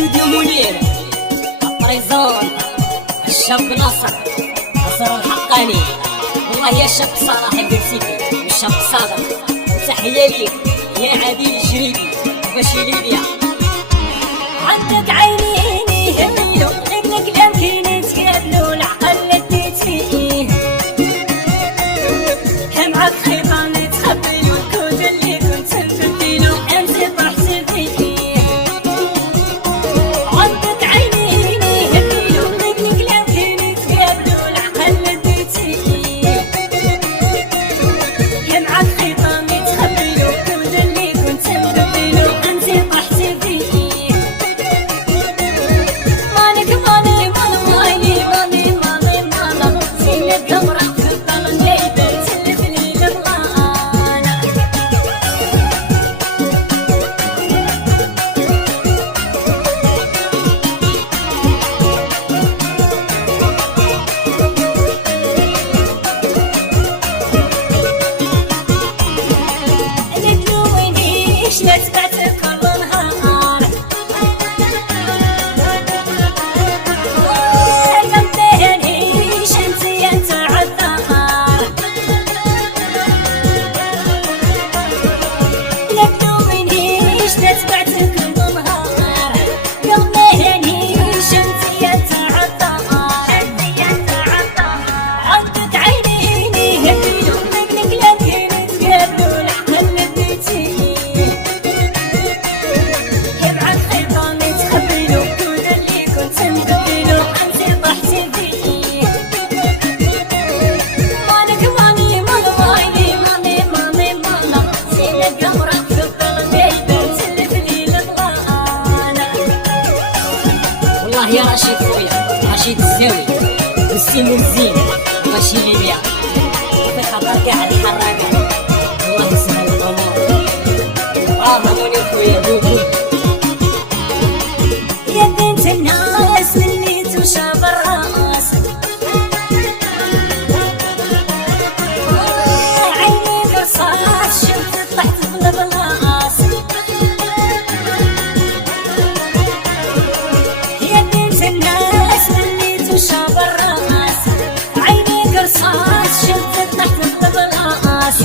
استوديو منير بريزون الشاب ناصر الحقاني. والله يا شاب صراحة قلتيكي والشاب صادق. وتحية ليك يا عادل الشريدي وباشي ليبيا. عندك عينيني يهملو ابنك لا يمكن تقابلو العقل نديت فيه معاك خيطان تخبيلو الكود اللي كنت نبدلو انت طحت فيه. عندك عينيني يهملو ابنك لا يمكن تقابلو العقل نديت فيه معاك خيطان تخبيلو الكود اللي كنت نبدلو انت طحت فيه. لا تبعت كل نهار ما تبينيش انت عالثار. لا تلومينيش لا تبعت كل نهار ما تبينيش انت عالثار. عندك عينيني هبلو منك لا يمكن تقابلو العقل نديتي يا رشيد خويا رشيد الزاوي والسين الزين ماشي ليبيا في خطر كاع الحراقة. الله يسهل الامور. ماموني خويا بوبو يا بنت الناس اللي توشى بالراس عينيك رصاص شفت طلعت في البلاص. الناس اللي توشى بالراس عينيك رصاص شفت تحت البلاص.